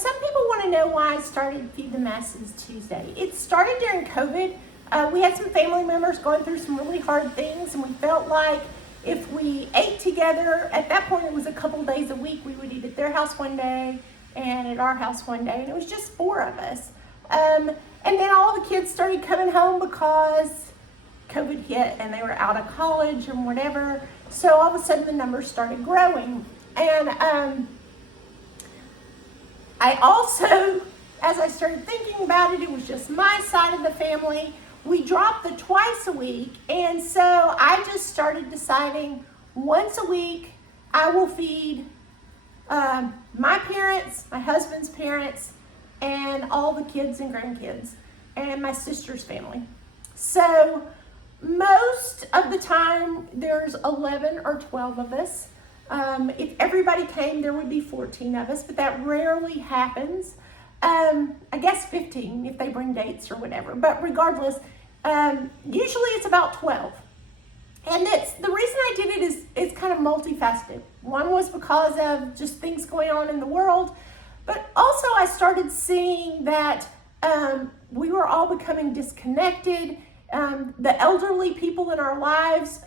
some people want to know why I started Feed the Masses Tuesday. It started during COVID. We had some family members going through some really hard things, and we felt like if we ate together, at that point it was a couple days a week, we would eat at their house one day and at our house one day, and it was just 4 of us. And then all the kids started coming home because COVID hit and they were out of college and whatever. So all of a sudden the numbers started growing. And I also, as I started thinking about it, it was just my side of the family. We dropped the twice a week, and so I just started deciding once a week I will feed my parents, my husband's parents, and all the kids and grandkids, and my sister's family. So most of the time there's 11 or 12 of us. If everybody came, there would be 14 of us, but that rarely happens. I guess 15 if they bring dates or whatever, but regardless, usually it's about 12. And the reason I did it is it's kind of multifaceted. One was because of just things going on in the world, but also I started seeing that we were all becoming disconnected. The elderly people in our lives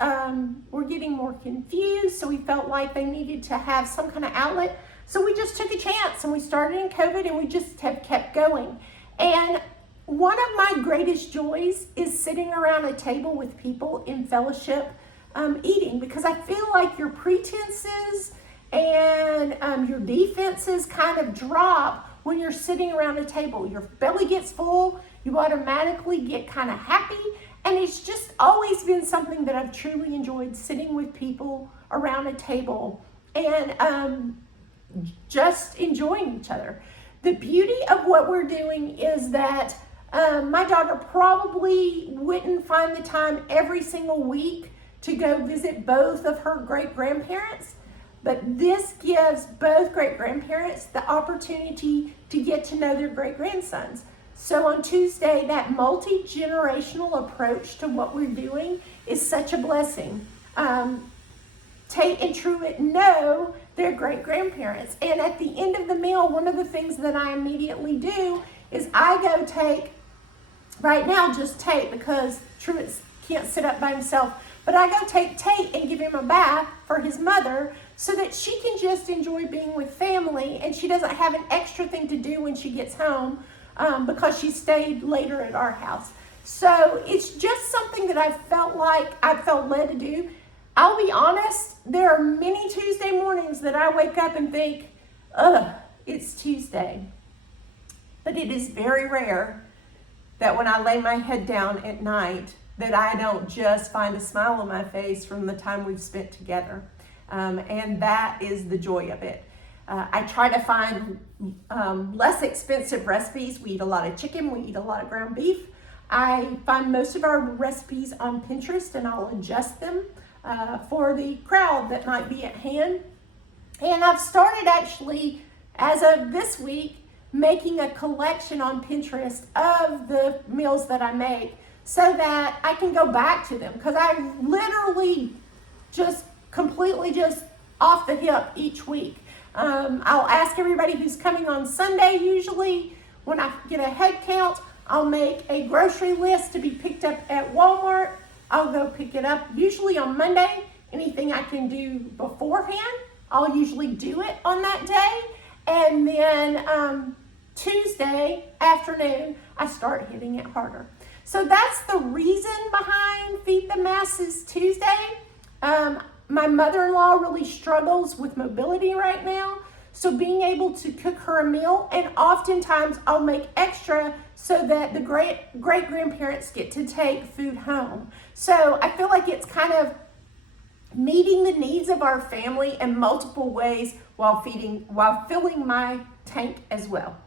were getting more confused, so we felt like they needed to have some kind of outlet. So we just took a chance, and we started in COVID, and we just have kept going. And one of my greatest joys is sitting around a table with people in fellowship eating, because I feel like your pretenses and your defenses kind of drop when you're sitting around a table. Your belly gets full, you automatically get kind of happy, and it's just always been something that I've truly enjoyed, sitting with people around a table and just enjoying each other. The beauty of what we're doing is that my daughter probably wouldn't find the time every single week to go visit both of her great-grandparents, but this gives both great-grandparents the opportunity to get to know their great-grandsons. So on Tuesday, that multi-generational approach to what we're doing is such a blessing. Tate and Truett know their great-grandparents, and at the end of the meal, one of the things that I immediately do is I go take, right now just Tate, because Truett can't sit up by himself, but I go take Tate and give him a bath for his mother so that she can just enjoy being with family, and she doesn't have an extra thing to do when she gets home because she stayed later at our house. So it's just something that I felt led to do. I'll be honest, there are many Tuesday mornings that I wake up and think, ugh, it's Tuesday. But it is very rare that when I lay my head down at night that I don't just find a smile on my face from the time we've spent together. And that is the joy of it. I try to find less expensive recipes. We eat a lot of chicken, we eat a lot of ground beef. I find most of our recipes on Pinterest, and I'll adjust them for the crowd that might be at hand. And I've started actually, as of this week, making a collection on Pinterest of the meals that I make so that I can go back to them, because I literally just completely just off the hip each week. I'll ask everybody who's coming on Sunday. Usually when I get a head count, I'll make a grocery list to be picked up at Walmart. I'll go pick it up usually on Monday. Anything I can do beforehand, I'll usually do it on that day. And then Tuesday afternoon, I start hitting it harder. So that's the reason behind Feed the Masses Tuesday. My mother-in-law really struggles with mobility right now, so being able to cook her a meal, and oftentimes I'll make extra so that the great-grandparents get to take food home. So I feel like it's kind of meeting the needs of our family in multiple ways while filling my tank as well.